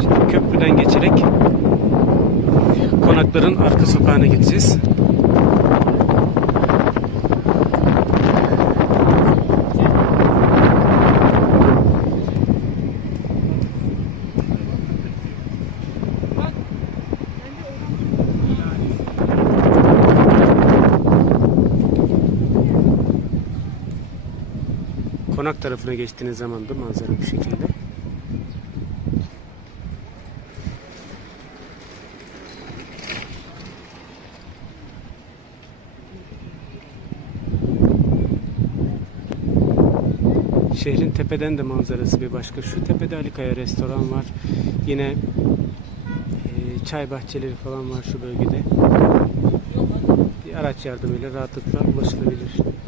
Şimdi köprüden geçerek konakların arka sokağına gideceğiz. Konak tarafına geçtiğiniz zaman da manzara bu şekilde. Şehrin tepeden de manzarası bir başka. Şu tepede Ali Kaya restoran var. Yine e, çay bahçeleri falan var şu bölgede. Bir araç yardımıyla rahatlıkla ulaşılabilir.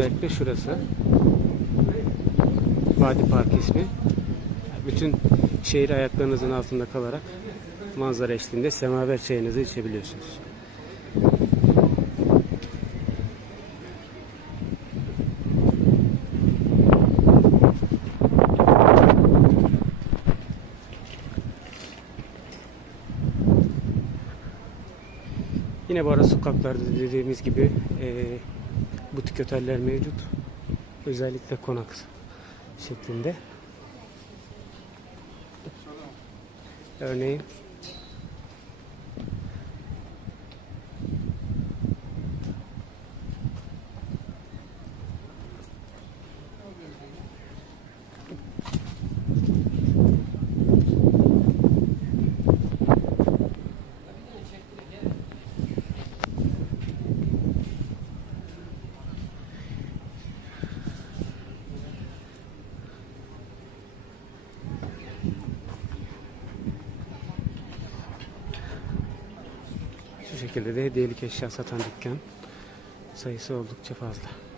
Özellikle şurası. Vadi Park ismi. Bütün şehir ayaklarınızın altında kalarak manzara eşliğinde semaver çayınızı içebiliyorsunuz. Yine bu ara sokaklarda dediğimiz gibi e, butik oteller mevcut. Özellikle konak şeklinde. Örneğin şu şekilde de hediyelik eşya satan dükkan sayısı oldukça fazla.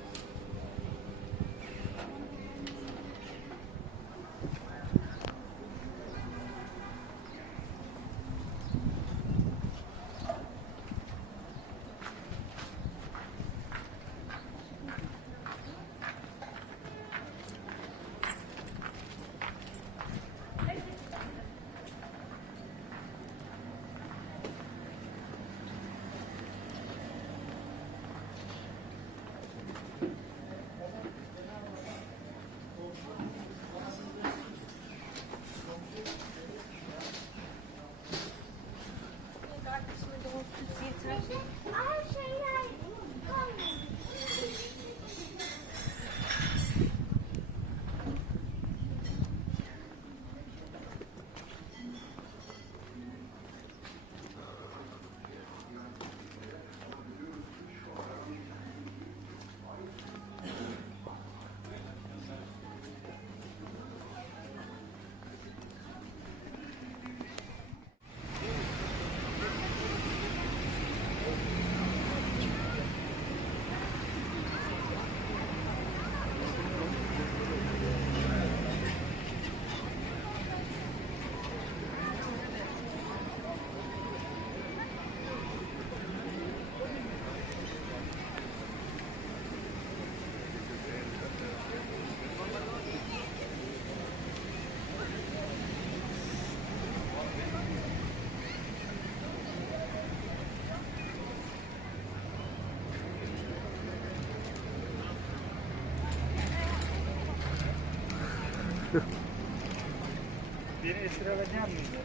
Beni esir alacak mıydı?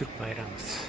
Türk bayrağımız.